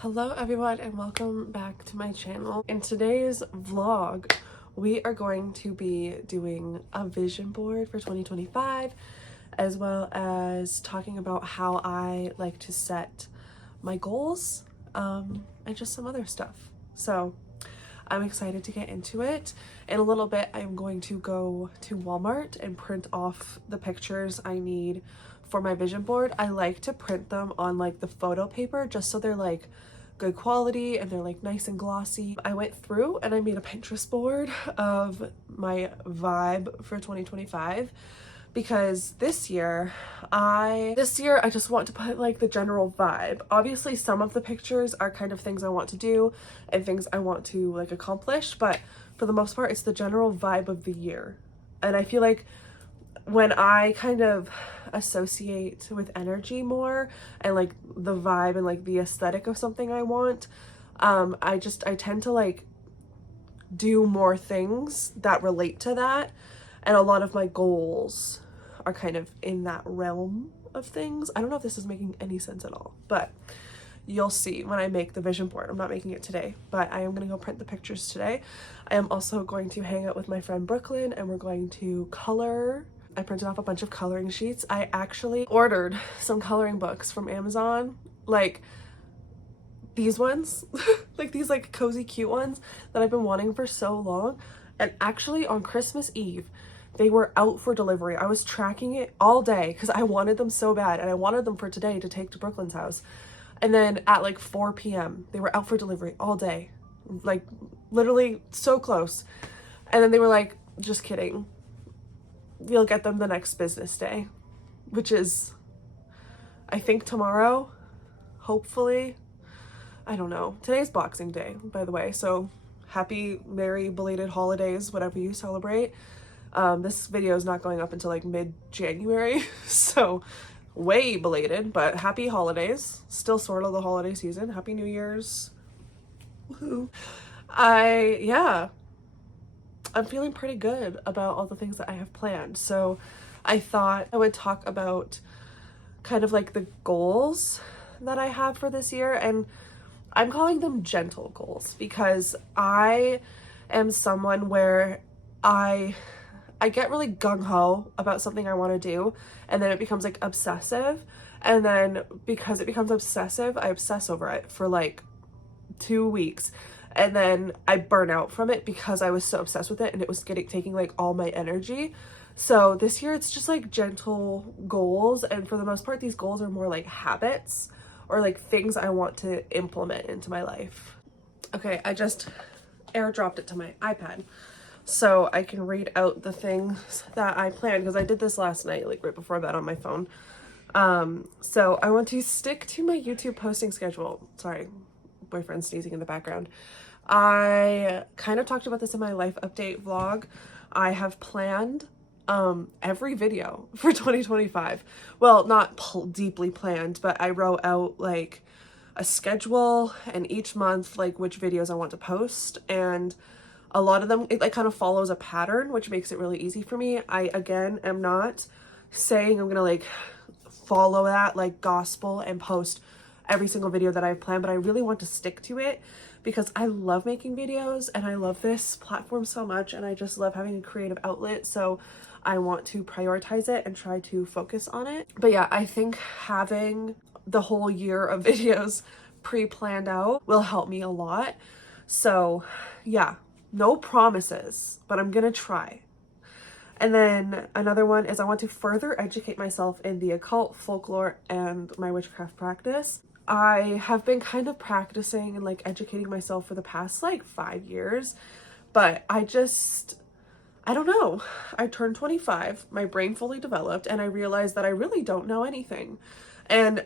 Hello everyone and welcome back to my channel. In today's vlog, we are going to be doing a vision board for 2025 as well as talking about how I like to set my goals and just some other stuff. So I'm excited to get into it. In a little bit, I'm going to go to Walmart and print off the pictures I need for my vision board. I like to print them on like the photo paper just so they're like good quality and they're like nice and glossy. I went through and I made a Pinterest board of my vibe for 2025 because this year I just want to put like the general vibe. Obviously some of the pictures are kind of things I want to do and things I want to like accomplish, but for the most part it's the general vibe of the year. And I feel like when I kind of associate with energy more and like the vibe and like the aesthetic of something I want, I tend to like do more things that relate to that, and a lot of my goals are kind of in that realm of things. I don't know if this is making any sense at all, but you'll see when I make the vision board. I'm not making it today, but I am going to go print the pictures today. I am also going to hang out with my friend Brooklyn and we're going to color. I printed off a bunch of coloring sheets. I actually ordered some coloring books from Amazon, like these ones, like these like cozy cute ones that I've been wanting for so long. And actually on Christmas Eve, they were out for delivery. I was tracking it all day because I wanted them so bad and I wanted them for today to take to Brooklyn's house. And then at like 4 p.m. they were out for delivery all day, like literally so close. And then they were like, just kidding, you'll get them the next business day, which is I think tomorrow, hopefully. I don't know. Today's Boxing Day, by the way, so happy merry belated holidays, whatever you celebrate. This video is not going up until like mid-January, so way belated, but happy holidays. Still sort of the holiday season. Happy New Year's. Woohoo. I'm feeling pretty good about all the things that I have planned. So I thought I would talk about kind of like the goals that I have for this year, and I'm calling them gentle goals because I am someone where I get really gung-ho about something I want to do, and then it becomes like obsessive, and then because it becomes obsessive, I obsess over it for like 2 weeks, and then I burn out from it because I was so obsessed with it and it was taking like all my energy. So this year it's just like gentle goals, and for the most part these goals are more like habits or like things I want to implement into my life. Okay, I just airdropped it to my iPad so I can read out the things that I planned because I did this last night, like right before bed on my phone. So I want to stick to my YouTube posting schedule. Sorry, boyfriend sneezing in the background. I kind of talked about this in my life update vlog. I have planned every video for 2025. Well, not deeply planned, but I wrote out like a schedule and each month like which videos I want to post, and a lot of them it like kind of follows a pattern, which makes it really easy for me. I again am not saying I'm gonna like follow that like gospel and post every single video that I've planned, but I really want to stick to it because I love making videos and I love this platform so much, and I just love having a creative outlet. So I want to prioritize it and try to focus on it. But yeah, I think having the whole year of videos pre-planned out will help me a lot. So yeah, no promises, but I'm gonna try. And then another one is I want to further educate myself in the occult, folklore, and my witchcraft practice. I have been kind of practicing and like educating myself for the past like 5 years, but I don't know. I turned 25, my brain fully developed, and I realized that I really don't know anything. And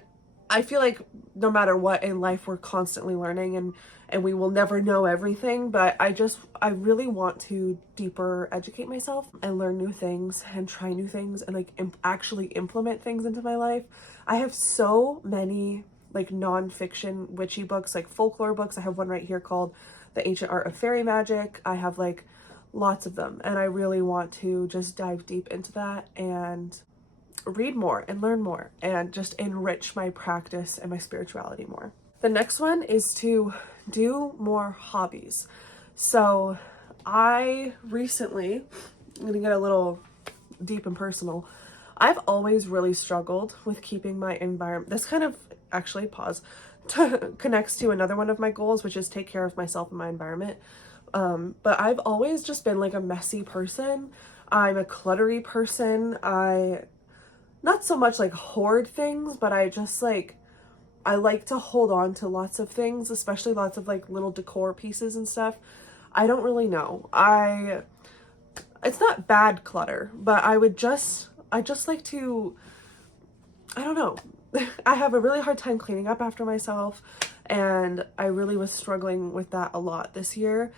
I feel like no matter what in life, we're constantly learning and we will never know everything, but I really want to deeper educate myself and learn new things and try new things and like actually implement things into my life. I have so many like non-fiction witchy books, like folklore books. I have one right here called The Ancient Art of Fairy Magic. I have like lots of them, and I really want to just dive deep into that and read more and learn more and just enrich my practice and my spirituality more. The next one is to do more hobbies. So I recently, I'm gonna get a little deep and personal. I've always really struggled with keeping my environment. This kind of actually connects to another one of my goals, which is take care of myself and my environment. But I've always just been like a messy person. I'm a cluttery person. I not so much like hoard things, but I just like, I like to hold on to lots of things, especially lots of like little decor pieces and stuff. I don't really know. It's not bad clutter, but I just like to, I don't know. I have a really hard time cleaning up after myself, and I really was struggling with that a lot this year.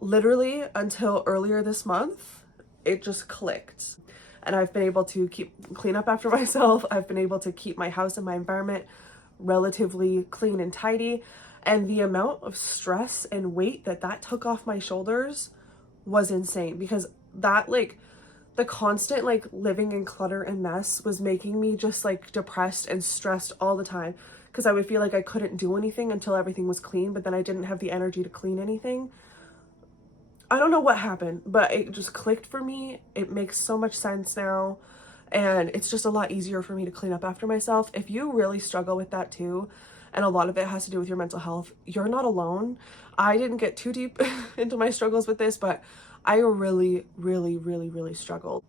Literally until earlier this month, it just clicked. And I've been able to clean up after myself. I've been able to keep my house and my environment relatively clean and tidy. And the amount of stress and weight that took off my shoulders was insane, because that like the constant like living in clutter and mess was making me just like depressed and stressed all the time, because I would feel like I couldn't do anything until everything was clean, but then I didn't have the energy to clean anything. I don't know what happened, but it just clicked for me. It makes so much sense now, and it's just a lot easier for me to clean up after myself. If you really struggle with that too, and a lot of it has to do with your mental health, you're not alone. I didn't get too deep into my struggles with this, but I really, really, really, really struggled.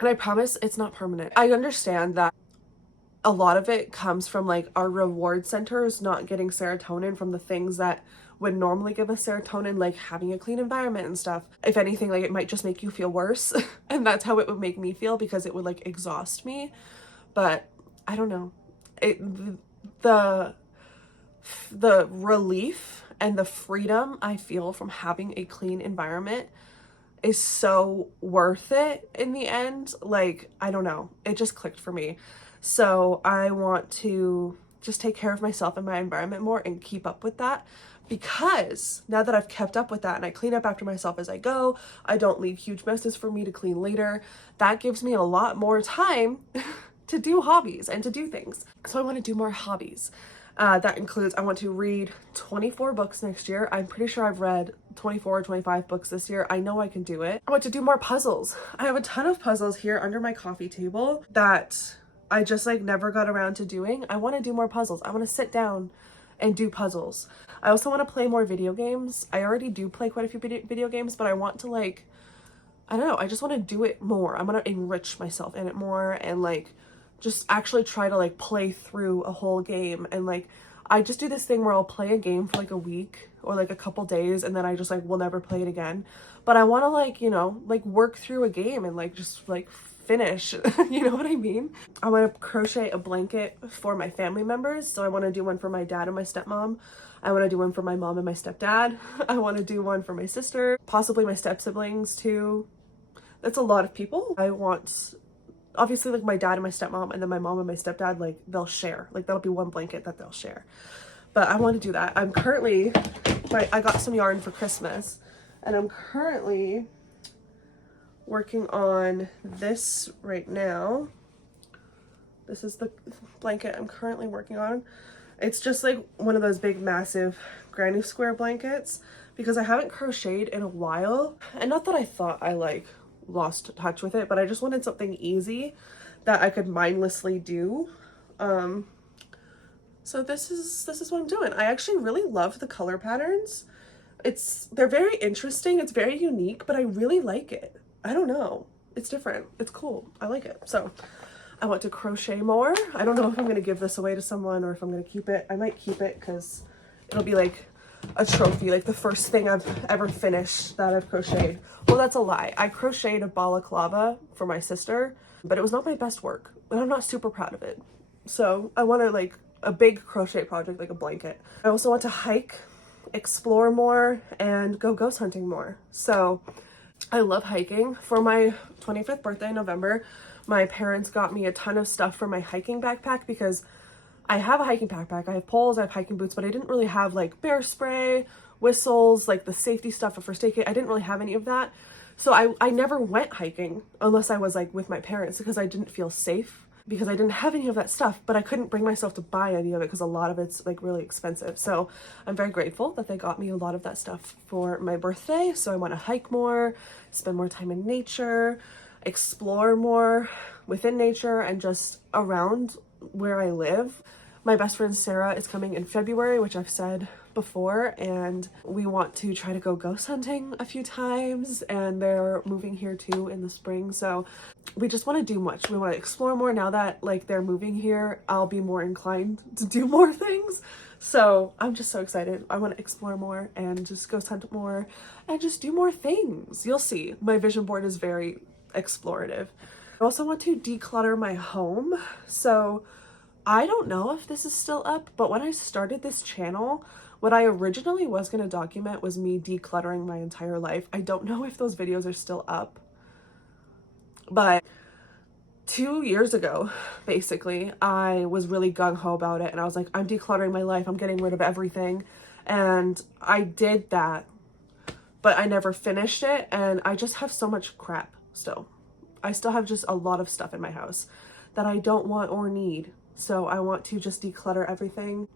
And I promise it's not permanent. I understand that a lot of it comes from like our reward centers not getting serotonin from the things that would normally give us serotonin, like having a clean environment and stuff. If anything, like it might just make you feel worse. And that's how it would make me feel, because it would like exhaust me. But I don't know. The relief and the freedom I feel from having a clean environment is so worth it in the end. Like, I don't know. It just clicked for me. So I want to just take care of myself and my environment more and keep up with that, because now that I've kept up with that and I clean up after myself as I go, I don't leave huge messes for me to clean later. That gives me a lot more time to do hobbies and to do things. So I want to do more hobbies. That includes, I want to read 24 books next year. I'm pretty sure I've read 24 or 25 books this year. I know I can do it. I want to do more puzzles. I have a ton of puzzles here under my coffee table that I just like never got around to doing. I want to do more puzzles. I want to sit down and do puzzles. I also want to play more video games. I already do play quite a few video games, but I want to like, I don't know, I just want to do it more. I want to enrich myself in it more, and like just actually try to like play through a whole game. And like I just do this thing where I'll play a game for like a week or like a couple days, and then I just like will never play it again. But I want to like, you know, like work through a game and like just like finish. You know what I mean? I want to crochet a blanket for my family members. So I want to do one for my dad and my stepmom. I want to do one for my mom and my stepdad. I want to do one for my sister, possibly my step siblings too. That's a lot of people. I want, obviously, like my dad and my stepmom, and then my mom and my stepdad, like they'll share. Like that'll be one blanket that they'll share. But I want to do that. I'm currently, I got some yarn for Christmas, and I'm currently working on this right now. This is the blanket I'm currently working on. It's just like one of those big massive granny square blankets, because I haven't crocheted in a while. And not that I thought I like lost touch with it, but I just wanted something easy that I could mindlessly do. So this is what I'm doing. I actually really love the color patterns. They're very interesting. It's very unique, but I really like it. I don't know. It's different. It's cool. I like it. So I want to crochet more. I don't know if I'm going to give this away to someone or if I'm going to keep it. I might keep it because it'll be like a trophy, like the first thing I've ever finished that I've crocheted. Well, that's a lie. I crocheted a balaclava for my sister, but it was not my best work, and I'm not super proud of it. So I want to like a big crochet project, like a blanket. I also want to hike, explore more, and go ghost hunting more. So I love hiking. For my 25th birthday in November, my parents got me a ton of stuff for my hiking backpack, because I have a hiking backpack. I have poles, I have hiking boots, but I didn't really have like bear spray, whistles, like the safety stuff, a first aid kit. I didn't really have any of that. So I never went hiking unless I was like with my parents, because I didn't feel safe. because I didn't have any of that stuff, but I couldn't bring myself to buy any of it because a lot of it's like really expensive. So I'm very grateful that they got me a lot of that stuff for my birthday. So I want to hike more, spend more time in nature, explore more within nature and just around where I live. My best friend Sarah is coming in February, which I've said before, and we want to try to go ghost hunting a few times, and they're moving here too in the spring. So we just want to do much. We want to explore more. Now that like they're moving here, I'll be more inclined to do more things. So I'm just so excited. I want to explore more and just ghost hunt more and just do more things. You'll see. My vision board is very explorative. I also want to declutter my home. So I don't know if this is still up, but when I started this channel, what I originally was going to document was me decluttering my entire life. I don't know if those videos are still up, but 2 years ago, basically, I was really gung-ho about it, and I was like, I'm decluttering my life, I'm getting rid of everything, and I did that, but I never finished it, and I just have so much crap still. I still have just a lot of stuff in my house that I don't want or need. So I want to just declutter everything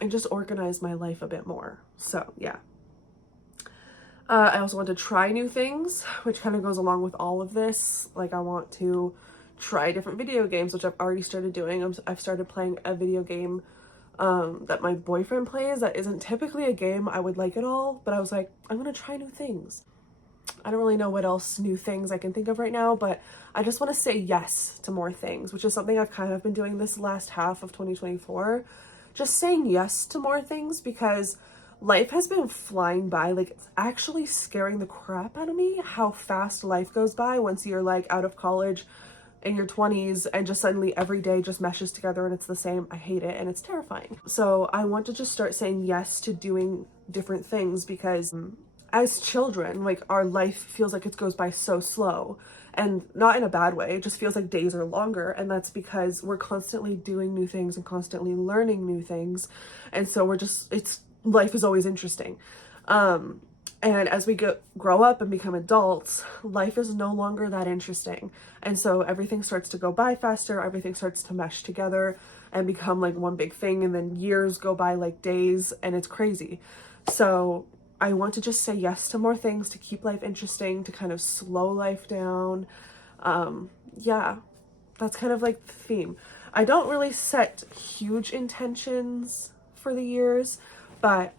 and just organize my life a bit more. So yeah. I also want to try new things, which kind of goes along with all of this. Like I want to try different video games, which I've already started doing. I've started playing a video game that my boyfriend plays that isn't typically a game I would like at all, but I was like, I'm gonna try new things. I don't really know what else new things I can think of right now, but I just want to say yes to more things, which is something I've kind of been doing this last half of 2024. Just saying yes to more things because life has been flying by. Like it's actually scaring the crap out of me how fast life goes by once you're like out of college in your 20s and just suddenly every day just meshes together and it's the same. I hate it and it's terrifying. So I want to just start saying yes to doing different things because as children, like our life feels like it goes by so slow, and not in a bad way. It just feels like days are longer, and that's because we're constantly doing new things and constantly learning new things, and so life is always interesting. And as we grow up and become adults, life is no longer that interesting, and so everything starts to go by faster. Everything starts to mesh together and become like one big thing, and then years go by like days, and it's crazy. So I want to just say yes to more things to keep life interesting, to kind of slow life down. Yeah, that's kind of like the theme. I don't really set huge intentions for the years, but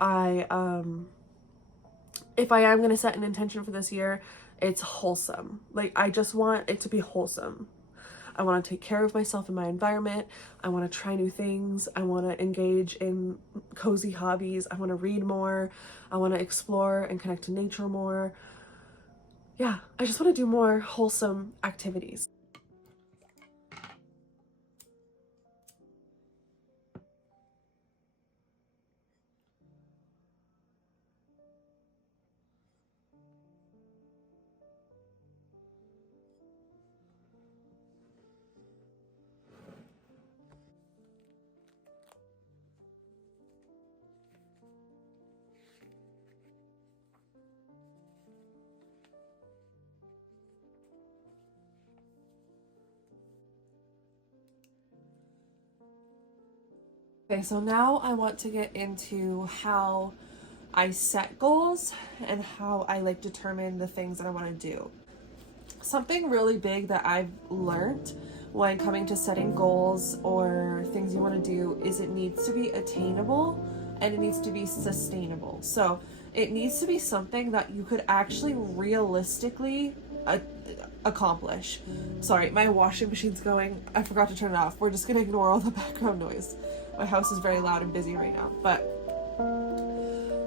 if I am going to set an intention for this year, it's wholesome. Like I just want it to be wholesome. I want to take care of myself and my environment. I want to try new things. I want to engage in cozy hobbies. I want to read more. I want to explore and connect to nature more. Yeah, I just want to do more wholesome activities. Okay, so now I want to get into how I set goals and how I like determine the things that I want to do. Something really big that I've learned when coming to setting goals or things you want to do is it needs to be attainable and it needs to be sustainable. So it needs to be something that you could actually realistically accomplish. Sorry, my washing machine's going. I forgot to turn it off. We're just gonna ignore all the background noise. My house is very loud and busy right now, but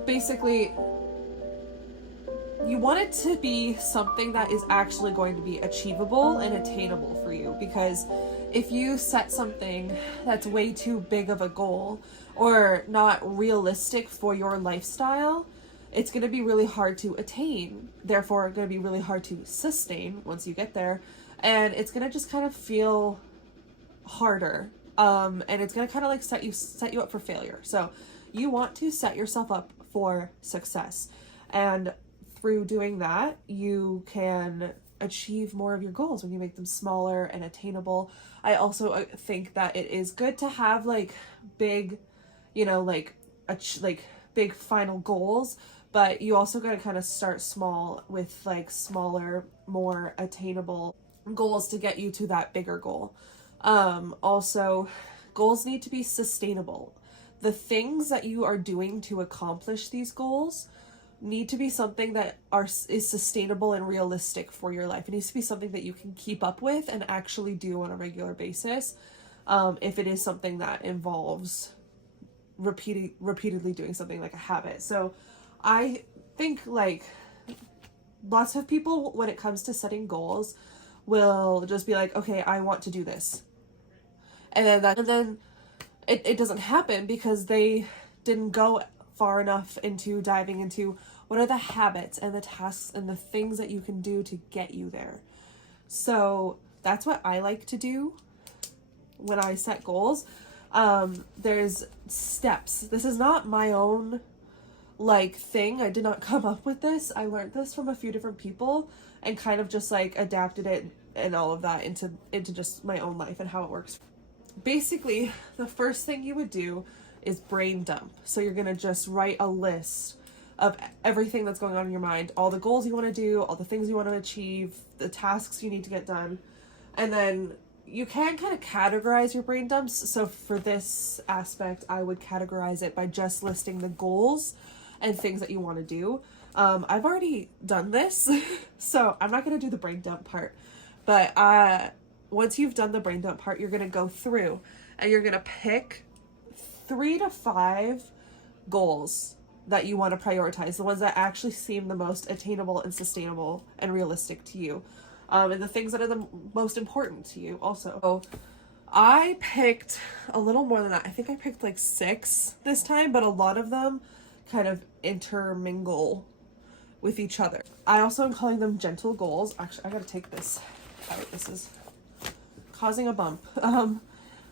basically you want it to be something that is actually going to be achievable and attainable for you, because if you set something that's way too big of a goal or not realistic for your lifestyle, it's going to be really hard to attain, therefore going to be really hard to sustain once you get there, and it's going to just kind of feel harder, and it's going to kind of like set you up for failure. So you want to set yourself up for success, and through doing that you can achieve more of your goals when you make them smaller and attainable. I also think that it is good to have like big, you know, like like big final goals, but you also got to kind of start small with like smaller, more attainable goals to get you to that bigger goal. Also, goals need to be sustainable. The things that you are doing to accomplish these goals need to be something that is sustainable and realistic for your life. It needs to be something that you can keep up with and actually do on a regular basis. If it is something that involves repeatedly doing something like a habit. So I think like lots of people, when it comes to setting goals, will just be like, okay, I want to do this. And then it doesn't happen because they didn't go far enough into diving into what are the habits and the tasks and the things that you can do to get you there. So that's what I like to do when I set goals. There's steps. This is not my own like thing. I did not come up with this. I learned this from a few different people and kind of just like adapted it and all of that into just my own life and how it works. Basically, the first thing you would do is brain dump. So you're gonna just write a list of everything that's going on in your mind, all the goals you want to do, all the things you want to achieve, the tasks you need to get done. And then you can kind of categorize your brain dumps. So for this aspect, I would categorize it by just listing the goals and things that you want to do. I've already done this, so I'm not going to do the brain dump part. But once you've done the brain dump part, you're going to go through and you're going to pick 3 to 5 goals that you want to prioritize, the ones that actually seem the most attainable and sustainable and realistic to you, and the things that are the most important to you also. So I picked a little more than that. I think I picked like 6 this time, but a lot of them kind of intermingle with each other. I also am calling them gentle goals. Actually, I gotta take this out. This is causing a bump.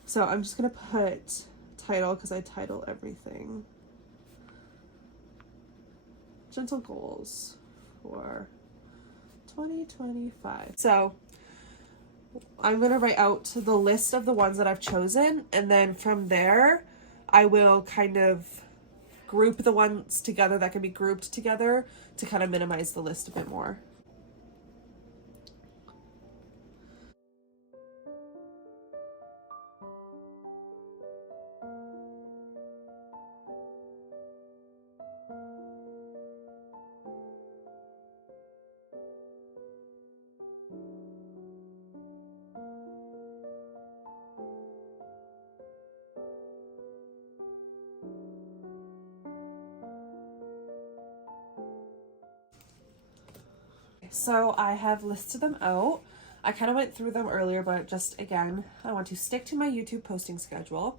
So I'm just gonna put title because I title everything. Gentle goals for 2025. So I'm going to write out the list of the ones that I've chosen, and then from there I will kind of group the ones together that can be grouped together to kind of minimize the list a bit more. So I have listed them out. I kind of went through them earlier, but just again, I want to stick to my YouTube posting schedule,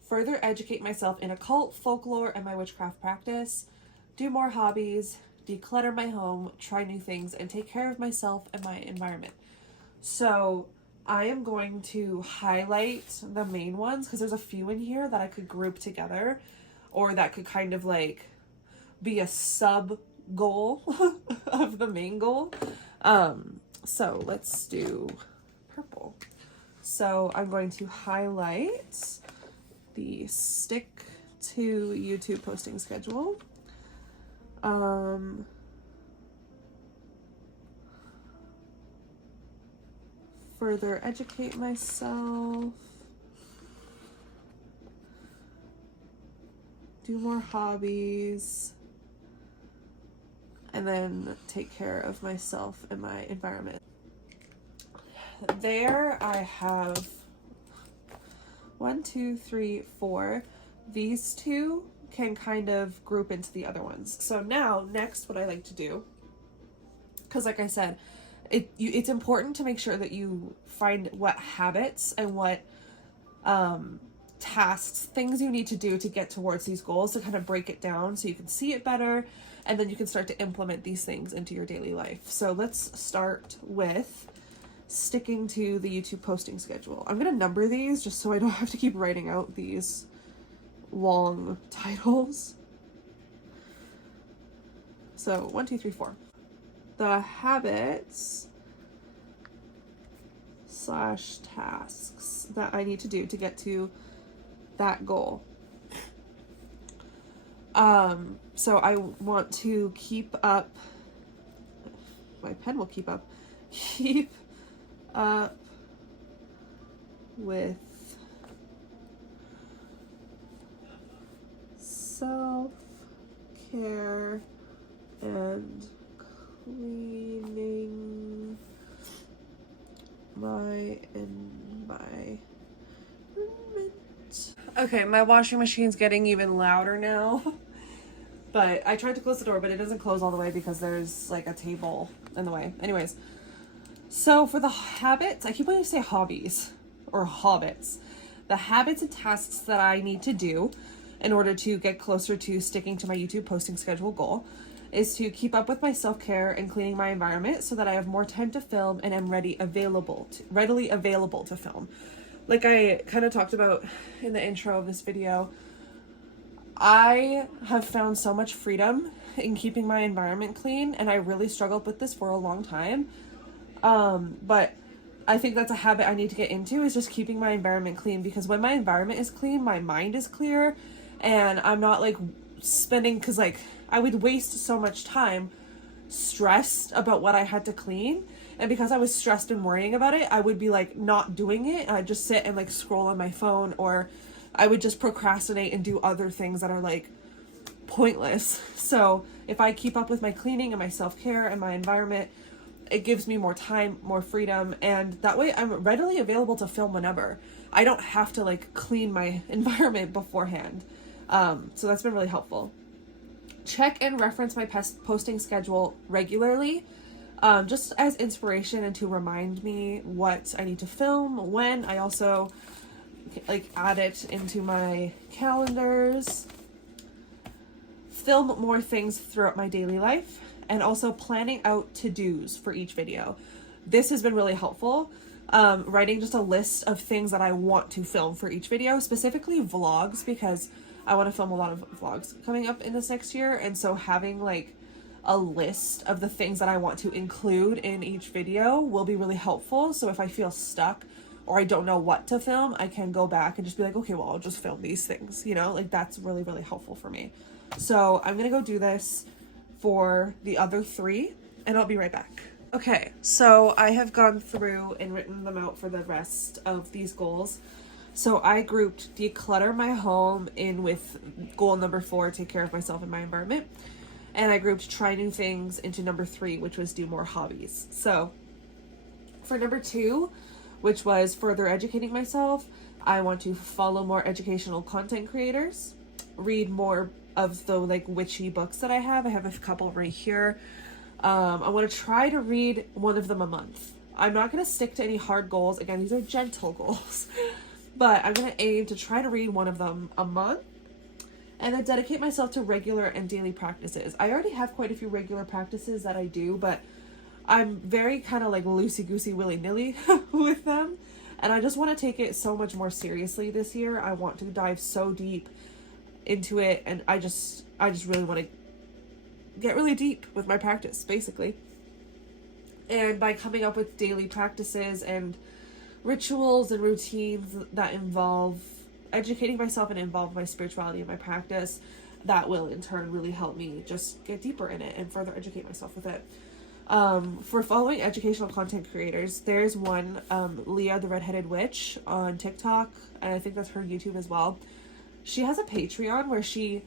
further educate myself in occult, folklore, and my witchcraft practice, do more hobbies, declutter my home, try new things, and take care of myself and my environment. So I am going to highlight the main ones because there's a few in here that I could group together or that could kind of like be a sub goal of the main goal. So let's do purple. So I'm going to highlight the stick to YouTube posting schedule. Further educate myself. Do more hobbies. And then take care of myself and my environment. There I have 1, 2, 3, 4. These 2 can kind of group into the other ones. So now, next, what I like to do, because like I said, it's important to make sure that you find what habits and what tasks, things you need to do to get towards these goals, to kind of break it down so you can see it better, and then you can start to implement these things into your daily life. So let's start with sticking to the YouTube posting schedule. I'm going to number these just so I don't have to keep writing out these long titles. So 1, 2, 3, 4. The habits slash tasks that I need to do to get to that goal. So I want to keep up, my pen will keep up with self-care and cleaning my environment. Okay, my washing machine's getting even louder now. But I tried to close the door, but it doesn't close all the way because there's like a table in the way. Anyways, so for the habits, I keep wanting to say hobbies or hobbits. The habits and tasks that I need to do in order to get closer to sticking to my YouTube posting schedule goal is to keep up with my self-care and cleaning my environment so that I have more time to film and am readily available to film. Like I kind of talked about in the intro of this video, I have found so much freedom in keeping my environment clean, and I really struggled with this for a long time. But I think that's a habit I need to get into, is just keeping my environment clean, because when my environment is clean, my mind is clear, and I'm not like spending, because like I would waste so much time stressed about what I had to clean, and because I was stressed and worrying about it, I would be like not doing it, and I'd just sit and like scroll on my phone, or I would just procrastinate and do other things that are like pointless. So if I keep up with my cleaning and my self-care and my environment, it gives me more time, more freedom, and that way I'm readily available to film whenever. I don't have to like clean my environment beforehand. So that's been really helpful. Check and reference my posting schedule regularly, just as inspiration and to remind me what I need to film when. I also like add it into my calendars. Film more things throughout my daily life, and also planning out to-dos for each video. This has been really helpful. Writing just a list of things that I want to film for each video, specifically vlogs, because I want to film a lot of vlogs coming up in this next year, and so having like a list of the things that I want to include in each video will be really helpful. So if I feel stuck or I don't know what to film, I can go back and just be like, okay, well, I'll just film these things, you know, like that's really, really helpful for me. So I'm going to go do this for the other 3 and I'll be right back. Okay, so I have gone through and written them out for the rest of these goals. So I grouped declutter my home in with goal number 4, take care of myself and my environment. And I grouped try new things into number 3, which was do more hobbies. So for number 2, which was further educating myself, I want to follow more educational content creators, read more of the like witchy books that I have. I have a couple right here. I want to try to read one of them a month. I'm not going to stick to any hard goals. Again, these are gentle goals, but I'm going to aim to try to read one of them a month and then dedicate myself to regular and daily practices. I already have quite a few regular practices that I do, but I'm very kind of like loosey-goosey, willy-nilly with them. And I just want to take it so much more seriously this year. I want to dive so deep into it, and I just really want to get really deep with my practice, basically. And by coming up with daily practices and rituals and routines that involve educating myself and involve my spirituality in my practice, that will in turn really help me just get deeper in it and further educate myself with it. For following educational content creators, there's one, Leah the Redheaded Witch on TikTok, and I think that's her YouTube as well. She has a Patreon where she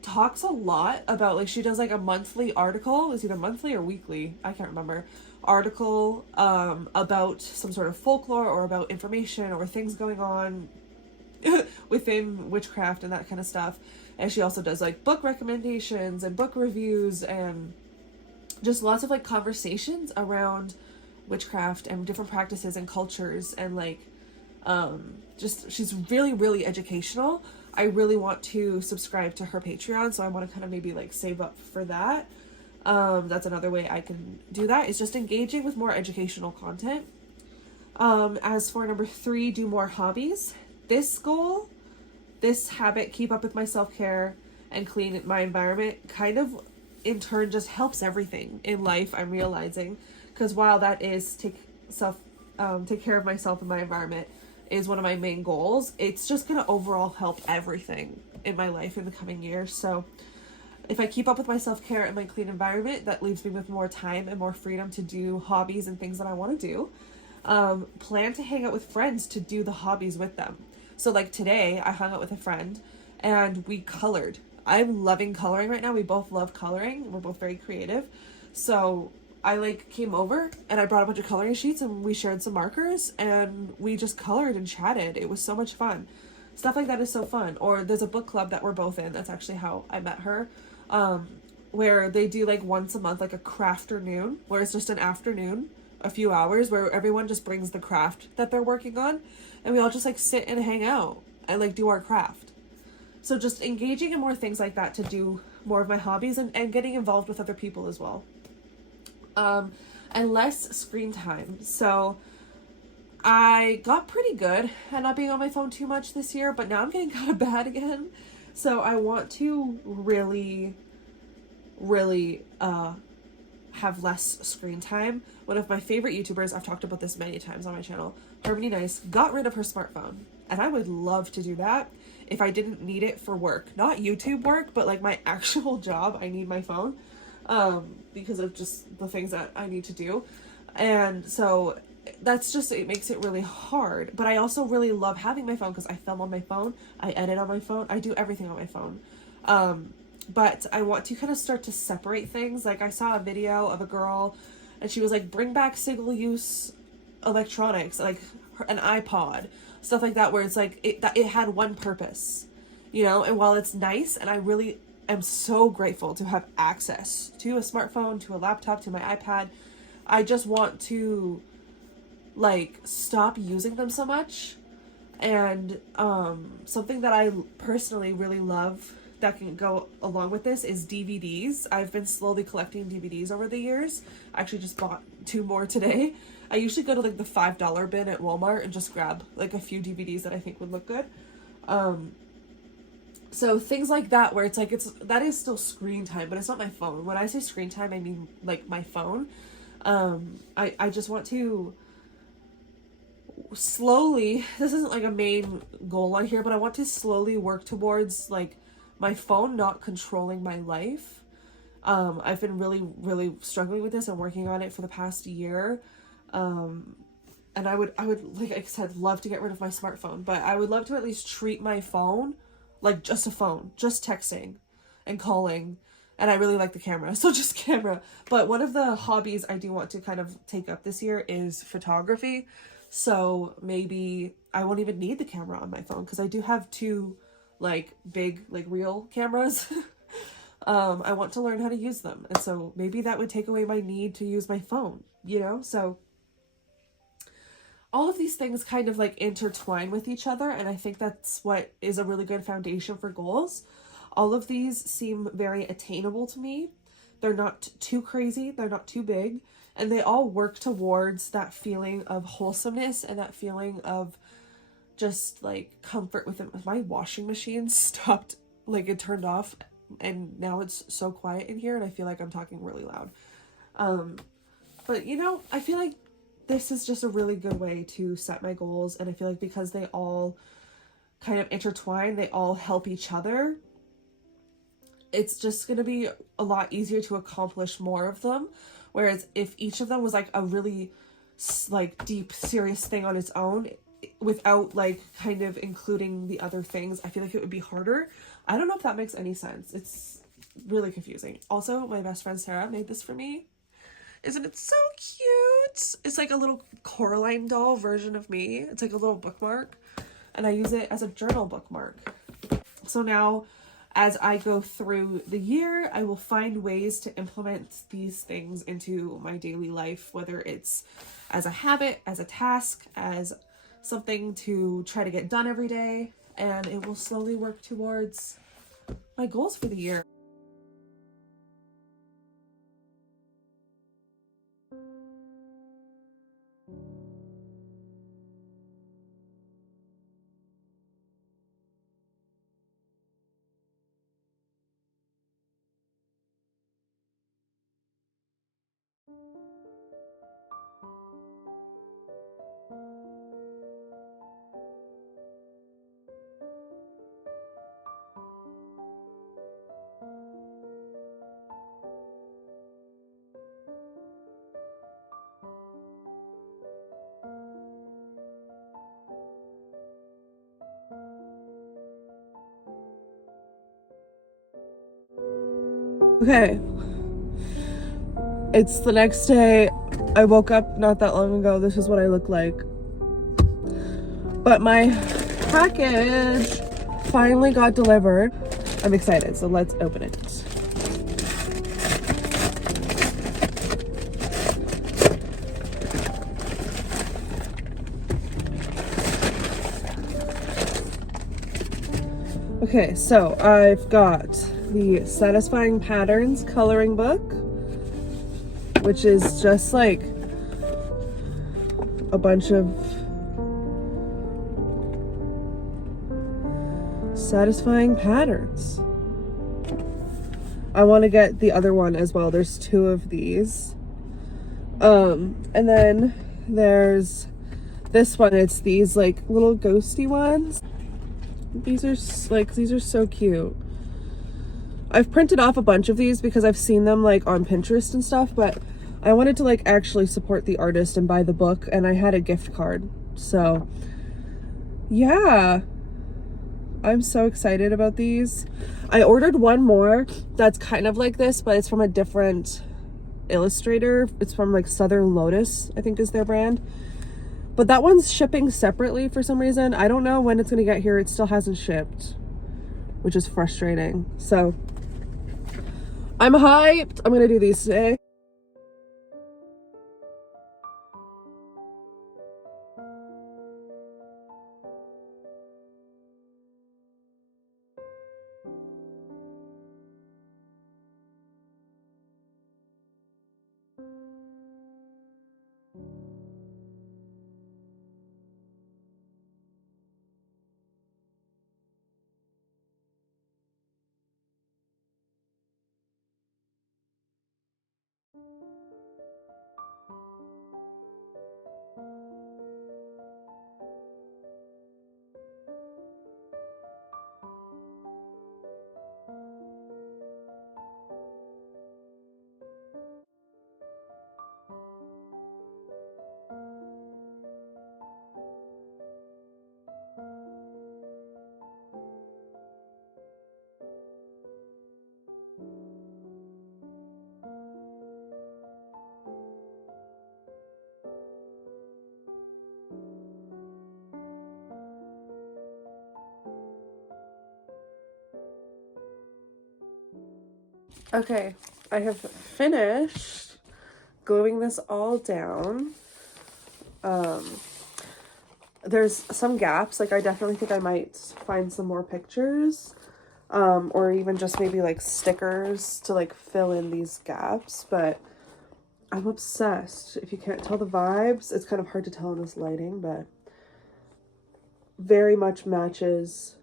talks a lot about, like, she does like a monthly article, it's either monthly or weekly, I can't remember, article about some sort of folklore or about information or things going on within witchcraft and that kind of stuff. And she also does like book recommendations and book reviews and just lots of like conversations around witchcraft and different practices and cultures, and like just she's really, really educational. I really want to subscribe to her Patreon, so I want to kind of maybe like save up for that. That's another way I can do that, is just engaging with more educational content. As for number 3, do more hobbies. This goal, this habit, keep up with my self-care and clean my environment, kind of in turn just helps everything in life, I'm realizing. Because while that is take care of myself and my environment is one of my main goals. It's just going to overall help everything in my life in the coming years. So if I keep up with my self-care and my clean environment, that leaves me with more time and more freedom to do hobbies and things that I want to do. Plan to hang out with friends to do the hobbies with them. So like today, I hung out with a friend and we colored. I'm loving coloring right now. We both love coloring. We're both very creative. So I like came over and I brought a bunch of coloring sheets and we shared some markers and we just colored and chatted. It was so much fun. Stuff like that is so fun. Or there's a book club that we're both in. That's actually how I met her. Where they do like once a month, like a crafternoon, where it's just an afternoon, a few hours where everyone just brings the craft that they're working on and we all just like sit and hang out and like do our craft. So just engaging in more things like that to do more of my hobbies and getting involved with other people as well. And less screen time. So I got pretty good at not being on my phone too much this year, but now I'm getting kind of bad again. So I want to really have less screen time. One of my favorite YouTubers, I've talked about this many times on my channel, Harmony Nice, got rid of her smartphone. And I would love to do that if I didn't need it for work. Not YouTube work, but like my actual job, I need my phone because of just the things that I need to do. And so that's just, it makes it really hard. But I also really love having my phone because I film on my phone, I edit on my phone, I do everything on my phone. But I want to kind of start to separate things. Like I saw a video of a girl and she was like, bring back single use electronics, like an iPod, stuff like that, where it's like it had one purpose, you know. And while it's nice and I really am so grateful to have access to a smartphone, to a laptop, to my iPad, I just want to like stop using them so much. And something that I personally really love that can go along with this is DVDs. I've been slowly collecting DVDs over the years. I actually just bought 2 more today. I usually go to like the $5 bin at Walmart and just grab like a few DVDs that I think would look good. So things like that where it's like that is still screen time, but it's not my phone. When I say screen time, I mean like my phone. I just want to slowly, this isn't like a main goal on here, but I want to slowly work towards like my phone not controlling my life. I've been really struggling with this and working on it for the past year. And I would, like I said, love to get rid of my smartphone, but I would love to at least treat my phone like just a phone, just texting and calling. And I really like the camera, so just camera. But one of the hobbies I do want to kind of take up this year is photography. So maybe I won't even need the camera on my phone because I do have 2 like big like real cameras. I want to learn how to use them. And so maybe that would take away my need to use my phone, you know? So all of these things kind of like intertwine with each other. And I think that's what is a really good foundation for goals. All of these seem very attainable to me. They're not too crazy. They're not too big. And they all work towards that feeling of wholesomeness and that feeling of just like comfort within. My washing machine stopped, like it turned off, and now it's so quiet in here and I feel like I'm talking really loud. But you know, I feel like this is just a really good way to set my goals, and I feel like because they all kind of intertwine, they all help each other, it's just going to be a lot easier to accomplish more of them. Whereas if each of them was like a really like deep, serious thing on its own without like kind of including the other things, I feel like it would be harder. I don't know if that makes any sense. It's really confusing. Also, my best friend Sarah made this for me. Isn't it so cute? It's like a little Coraline doll version of me. It's like a little bookmark, and I use it as a journal bookmark. So now, as I go through the year, I will find ways to implement these things into my daily life, whether it's as a habit, as a task, as something to try to get done every day, and it will slowly work towards my goals for the year. Okay, it's the next day. I woke up not that long ago. This is what I look like. But my package finally got delivered. I'm excited, so let's open it. Okay, so I've got the Satisfying Patterns coloring book, which is just like a bunch of satisfying patterns. I want to get the other one as well. There's 2 of these. And then there's this one. It's these like little ghosty ones. These are so cute. I've printed off a bunch of these because I've seen them like on Pinterest and stuff, but I wanted to like actually support the artist and buy the book, and I had a gift card. So yeah, I'm so excited about these. I ordered one more that's kind of like this, but it's from a different illustrator. It's from like Southern Lotus, I think is their brand. But that one's shipping separately for some reason. I don't know when it's gonna get here. It still hasn't shipped, which is frustrating. So I'm hyped. I'm gonna do these today. Okay, I have finished gluing this all down. There's some gaps. Like I definitely think I might find some more pictures, or even just maybe like stickers to like fill in these gaps, but I'm obsessed. If you can't tell the vibes, it's kind of hard to tell in this lighting, but very much matches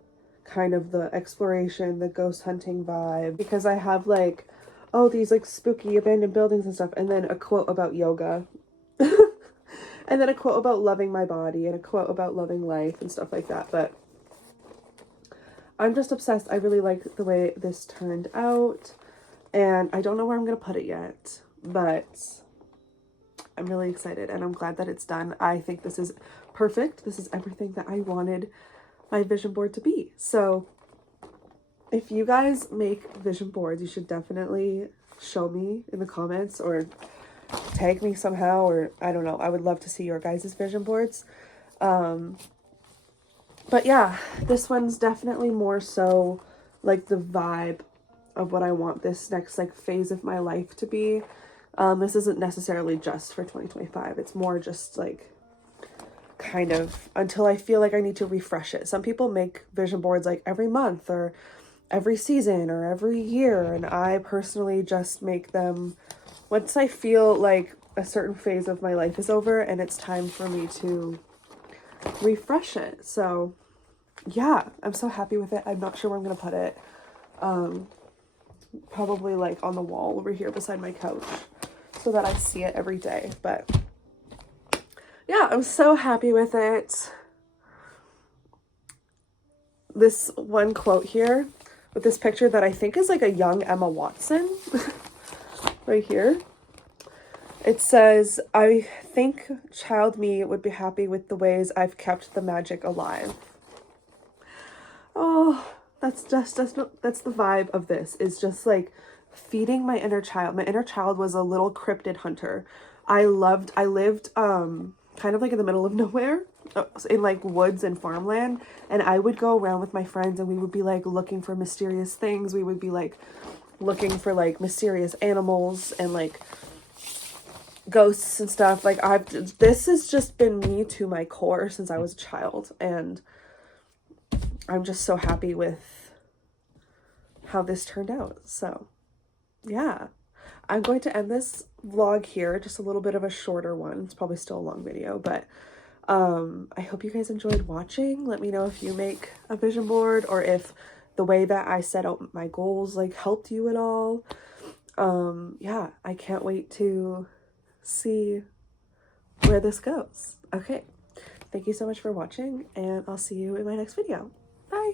kind of the exploration, the ghost hunting vibe, because I have like, oh, these like spooky abandoned buildings and stuff, and then a quote about yoga. And then a quote about loving my body, and a quote about loving life and stuff like that. But I'm just obsessed. I really like the way this turned out, and I don't know where I'm gonna put it yet, but I'm really excited, and I'm glad that it's done. I think this is perfect. This is everything that I wanted my vision board to be. So if you guys make vision boards, you should definitely show me in the comments or tag me somehow, or I don't know. I would love to see your guys' vision boards. But yeah, this one's definitely more so like the vibe of what I want this next like phase of my life to be. This isn't necessarily just for 2025. It's more just like kind of until I feel like I need to refresh it. Some people make vision boards like every month or every season or every year, and I personally just make them once I feel like a certain phase of my life is over and it's time for me to refresh it. So yeah, I'm so happy with it. I'm not sure where I'm gonna put it. Probably like on the wall over here beside my couch so that I see it every day. But yeah, I'm so happy with it. This one quote here with this picture that I think is like a young Emma Watson right here. It says, I think child me would be happy with the ways I've kept the magic alive. Oh, that's the vibe of this. It's just like feeding my inner child. My inner child was a little cryptid hunter. I lived kind of like in the middle of nowhere, in like woods and farmland, and I would go around with my friends and we would be like looking for mysterious things. We would be like looking for like mysterious animals and like ghosts and stuff. Like this has just been me to my core since I was a child, and I'm just so happy with how this turned out. So yeah, I'm going to end this vlog here, just a little bit of a shorter one. It's probably still a long video, but I hope you guys enjoyed watching. Let me know if you make a vision board or if the way that I set out my goals like helped you at all. Yeah, I can't wait to see where this goes. Okay, thank you so much for watching, and I'll see you in my next video. Bye.